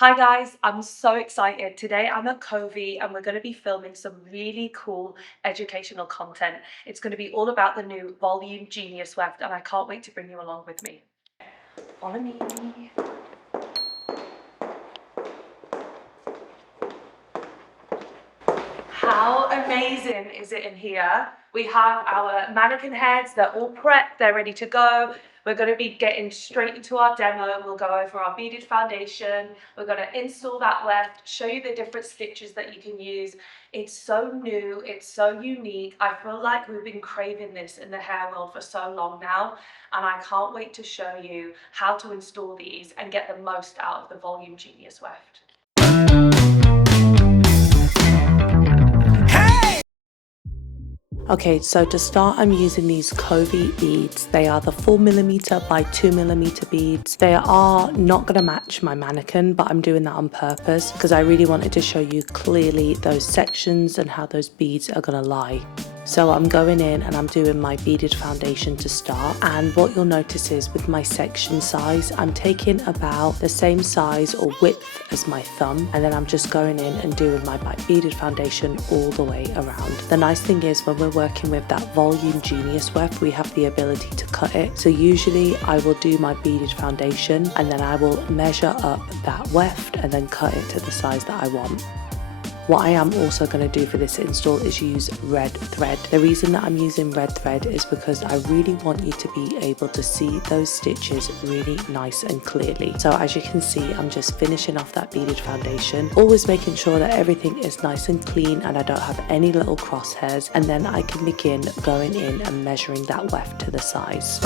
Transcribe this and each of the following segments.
Hi guys, I'm so excited. Today I'm at Kovi and we're going to be filming some really cool educational content. It's going to be all about the new Volume Genius Weft and I can't wait to bring you along with me. Follow me. How amazing is it in here? We have our mannequin heads, they're all prepped, they're ready to go. We're going to be getting straight into our demo. We'll go over our beaded foundation. We're going to install that weft, show you the different stitches that you can use. It's so new, it's so unique. I feel like we've been craving this in the hair world for so long now, and I can't wait to show you how to install these and get the most out of the Volume Genius Weft. Okay, so to start, I'm using these Kovi beads. They are the 4mm by 2mm beads. They are not going to match my mannequin, but I'm doing that on purpose because I really wanted to show you clearly those sections and how those beads are going to lie. So I'm going in and I'm doing my beaded foundation to start, and what you'll notice is with my section size, I'm taking about the same size or width as my thumb, and then I'm just going in and doing my beaded foundation all the way around. The nice thing is when we're working with that Volume Genius weft, we have the ability to cut it. So usually I will do my beaded foundation and then I will measure up that weft and then cut it to the size that I want. What I am also going to do for this install is use red thread. The reason that I'm using red thread is because I really want you to be able to see those stitches really nice and clearly. So as you can see, I'm just finishing off that beaded foundation, always making sure that everything is nice and clean and I don't have any little crosshairs, and then I can begin going in and measuring that weft to the size.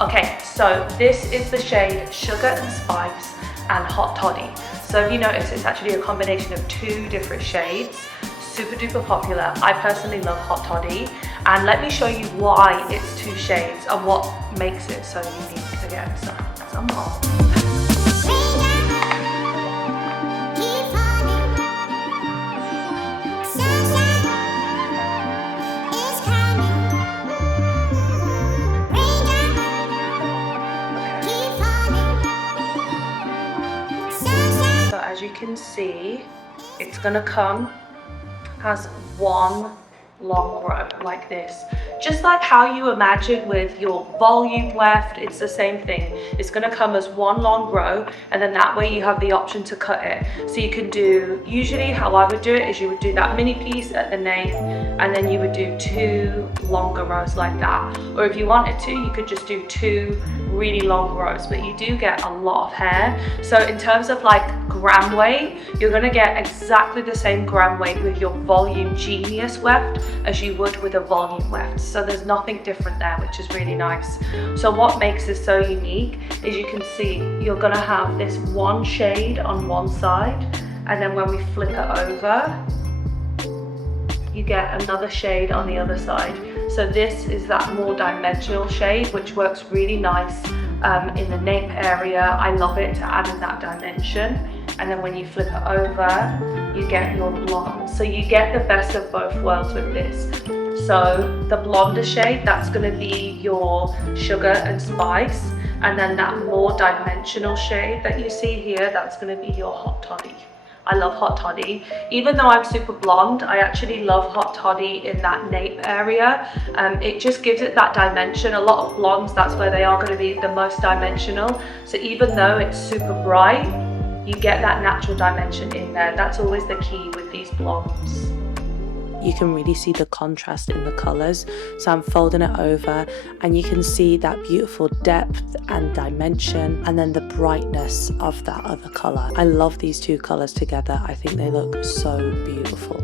Okay, so this is the shade Sugar and Spice and Hot Toddy. So if you notice, it's actually a combination of two different shades. Super duper popular. I personally love Hot Toddy, and let me show you why it's two shades and what makes it so unique. Again, so some more. As you can see, it's gonna come as one long row like this, just like how you imagine with your volume weft. It's the same thing. It's going to come as one long row, and then that way you have the option to cut it. So you can do, usually how I would do it is you would do that mini piece at the nape, and then you would do two longer rows like that. Or if you wanted to, you could just do two really long rows, but you do get a lot of hair. So in terms of like gram weight, you're going to get exactly the same gram weight with your Volume Genius weft as you would with a volume weft. So there's nothing different there, which is really nice. So what makes this so unique is you can see you're going to have this one shade on one side, and then when we flip it over, you get another shade on the other side. So this is that more dimensional shade, which works really nice in the nape area. I love it to add in that dimension. And then when you flip it over, you get your blonde. So you get the best of both worlds with this. So the blonder shade, that's going to be your Sugar and Spice. And then that more dimensional shade that you see here, that's going to be your Hot Toddy. I love Hot Toddy. Even though I'm super blonde, I actually love Hot Toddy in that nape area. It just gives it that dimension. A lot of blondes, that's where they are going to be the most dimensional. So even though it's super bright, you get that natural dimension in there. That's always the key with these blondes. You can really see the contrast in the colors. So I'm folding it over and you can see that beautiful depth and dimension, and then the brightness of that other color. I love these two colors together. I think they look so beautiful.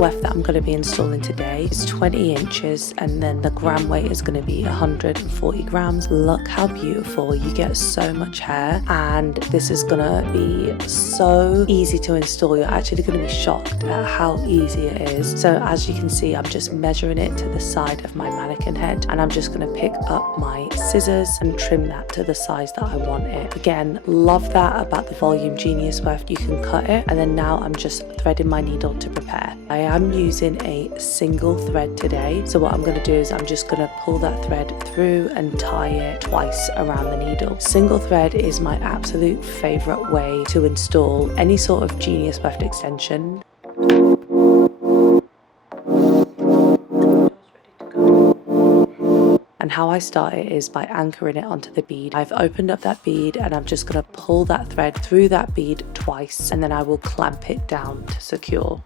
Weft that I'm going to be installing today is 20 inches, and then the gram weight is going to be 140 grams. Look how beautiful. You get so much hair, and this is going to be so easy to install. You're actually going to be shocked at how easy it is. So as you can see, I'm just measuring it to the side of my mannequin head, and I'm just going to pick up my scissors and trim that to the size that I want it. Again, love that about the Volume Genius weft. You can cut it, and then now I'm just threading my needle to prepare. I am using a single thread today, so what I'm going to do is I'm just going to pull that thread through and tie it twice around the needle. Single thread is my absolute favorite way to install any sort of Genius weft extension. And how I start it is by anchoring it onto the bead. I've opened up that bead and I'm just going to pull that thread through that bead twice, and then I will clamp it down to secure.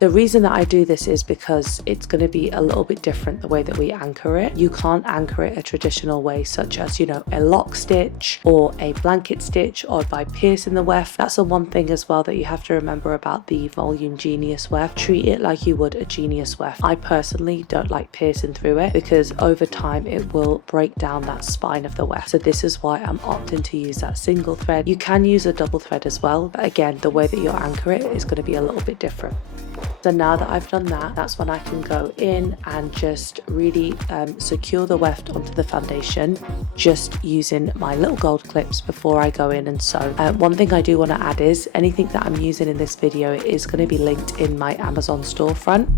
The reason that I do this is because it's going to be a little bit different the way that we anchor it. You can't anchor it a traditional way, such as, you know, a lock stitch or a blanket stitch, or by piercing the weft. That's the one thing as well that you have to remember about the Volume Genius weft. Treat it like you would a Genius weft. I personally don't like piercing through it because over time it will break down that spine of the weft. So this is why I'm opting to use that single thread. You can use a double thread as well, but again, the way that you anchor it is going to be a little bit different. So now that I've done that, that's when I can go in and just really secure the weft onto the foundation, just using my little gold clips before I go in and sew. One thing I do want to add is anything that I'm using in this video is going to be linked in my Amazon storefront.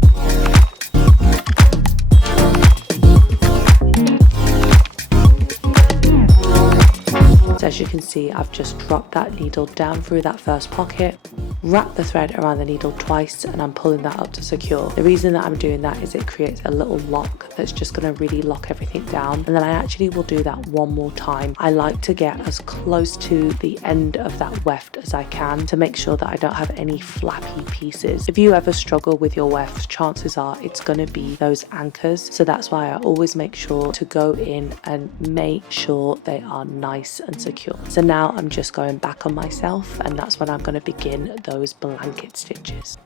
So as you can see, I've just dropped that needle down through that first pocket, wrap the thread around the needle twice, and I'm pulling that up to secure. The reason that I'm doing that is it creates a little lock that's just going to really lock everything down, and then I actually will do that one more time. I like to get as close to the end of that weft as I can to make sure that I don't have any flappy pieces. If you ever struggle with your weft, chances are it's going to be those anchors, so that's why I always make sure to go in and make sure they are nice and secure. So now I'm just going back on myself, and that's when I'm going to begin those blanket stitches.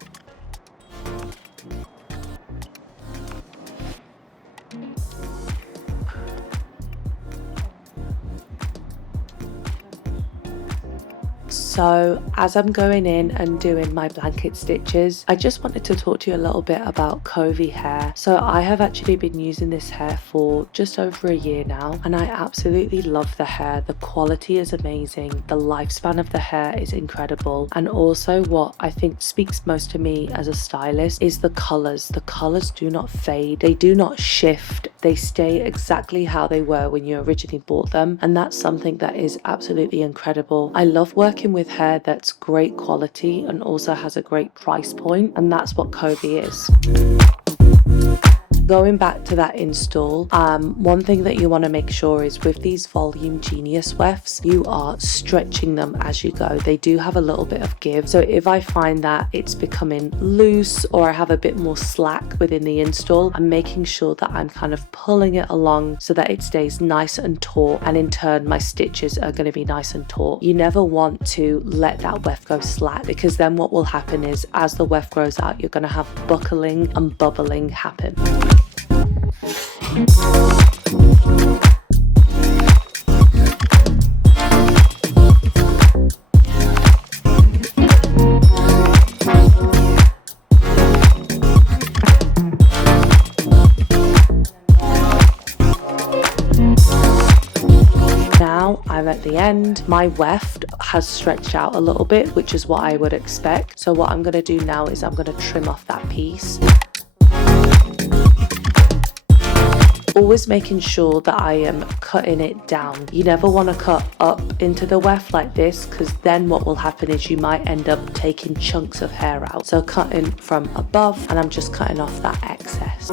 So as I'm going in and doing my blanket stitches, I just wanted to talk to you a little bit about Kovi hair. So I have actually been using this hair for just over a year now, and I absolutely love the hair. The quality is amazing. The lifespan of the hair is incredible. And also what I think speaks most to me as a stylist is the colors. The colors do not fade. They do not shift. They stay exactly how they were when you originally bought them. And that's something that is absolutely incredible. I love working with hair that's great quality and also has a great price point, and that's what Kovi is. Going back to that install, one thing that you want to make sure is with these Volume Genius wefts, you are stretching them as you go. They do have a little bit of give. So if I find that it's becoming loose or I have a bit more slack within the install, I'm making sure that I'm kind of pulling it along so that it stays nice and taut, and in turn my stitches are going to be nice and taut. You never want to let that weft go slack, because then what will happen is as the weft grows out, you're going to have buckling and bubbling happen. Now I'm at the end. My weft has stretched out a little bit, which is what I would expect. So what I'm going to do now is I'm going to trim off that piece. Always making sure that I am cutting it down. You never want to cut up into the weft like this, because then what will happen is you might end up taking chunks of hair out. So cutting from above, and I'm just cutting off that excess.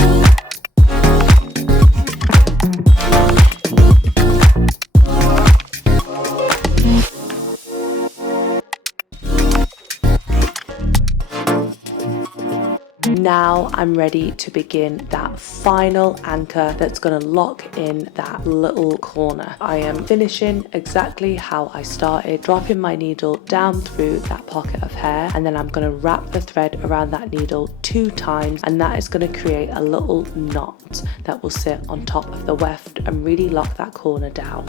Now I'm ready to begin that final anchor that's going to lock in that little corner. I am finishing exactly how I started, dropping my needle down through that pocket of hair, and then I'm going to wrap the thread around that needle 2 times, and that is going to create a little knot that will sit on top of the weft and really lock that corner down.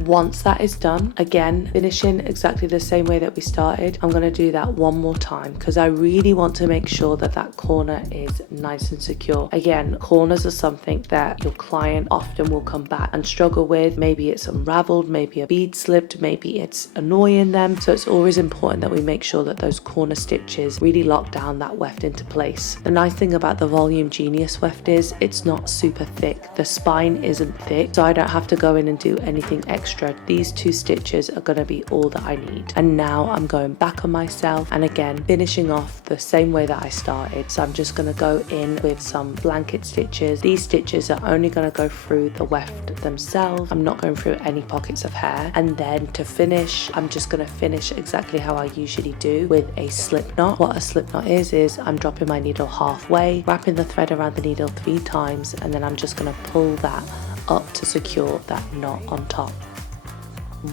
Once that is done, again, finishing exactly the same way that we started, I'm going to do that one more time because I really want to make sure that that corner is nice and secure. Again, corners are something that your client often will come back and struggle with. Maybe it's unraveled, maybe a bead slipped, maybe it's annoying them. So it's always important that we make sure that those corner stitches really lock down that weft into place. The nice thing about the Volume Genuis weft is it's not super thick. The spine isn't thick, so I don't have to go in and do anything extra. These 2 stitches are going to be all that I need. And now I'm going back on myself and again finishing off the same way that I started. So I'm just going to go in with some blanket stitches. These stitches are only going to go through the weft themselves. I'm not going through any pockets of hair. And then to finish, I'm just going to finish exactly how I usually do with a slip knot. What a slip knot is I'm dropping my needle halfway, wrapping the thread around the needle 3 times, and then I'm just going to pull that up to secure that knot on top.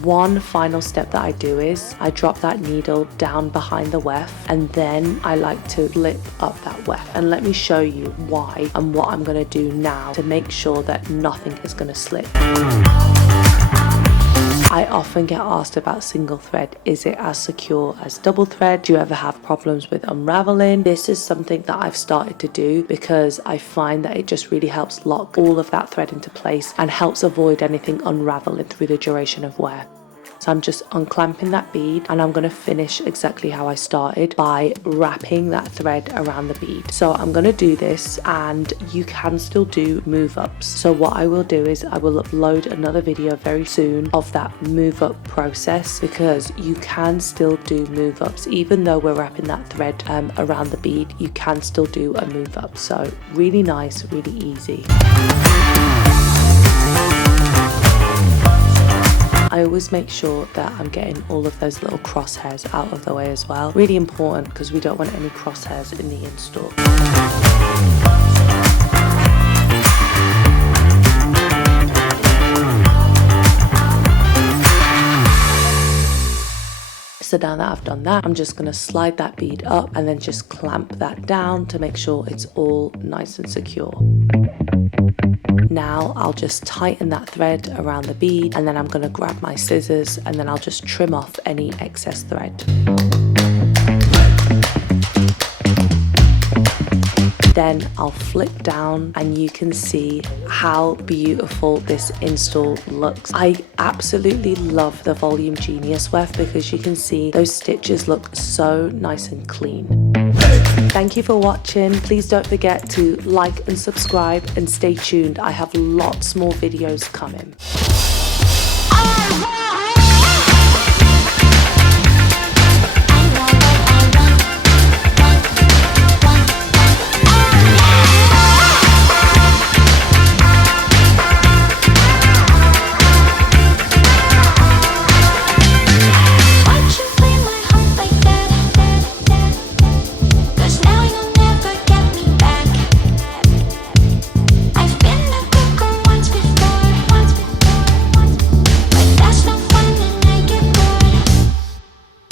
One final step that I do is I drop that needle down behind the weft, and then I like to flip up that weft. And let me show you why and what I'm going to do now to make sure that nothing is going to slip. I often get asked about single thread. Is it as secure as double thread? Do you ever have problems with unraveling? This is something that I've started to do because I find that it just really helps lock all of that thread into place and helps avoid anything unraveling through the duration of wear. So I'm just unclamping that bead, and I'm going to finish exactly how I started by wrapping that thread around the bead. So I'm going to do this, and you can still do move ups. So what I will do is I will upload another video very soon of that move up process, because you can still do move ups even though we're wrapping that thread around the bead. You can still do a move up. So really nice, really easy. I always make sure that I'm getting all of those little crosshairs out of the way as well. Really important because we don't want any crosshairs in the install. So now that I've done that, I'm just going to slide that bead up and then just clamp that down to make sure it's all nice and secure. Now I'll just tighten that thread around the bead, and then I'm going to grab my scissors and then I'll just trim off any excess thread. Then I'll flip down and you can see how beautiful this install looks. I absolutely love the Volume Genuis weft because you can see those stitches look so nice and clean. Thank you for watching. Please don't forget to like and subscribe and stay tuned. I have lots more videos coming.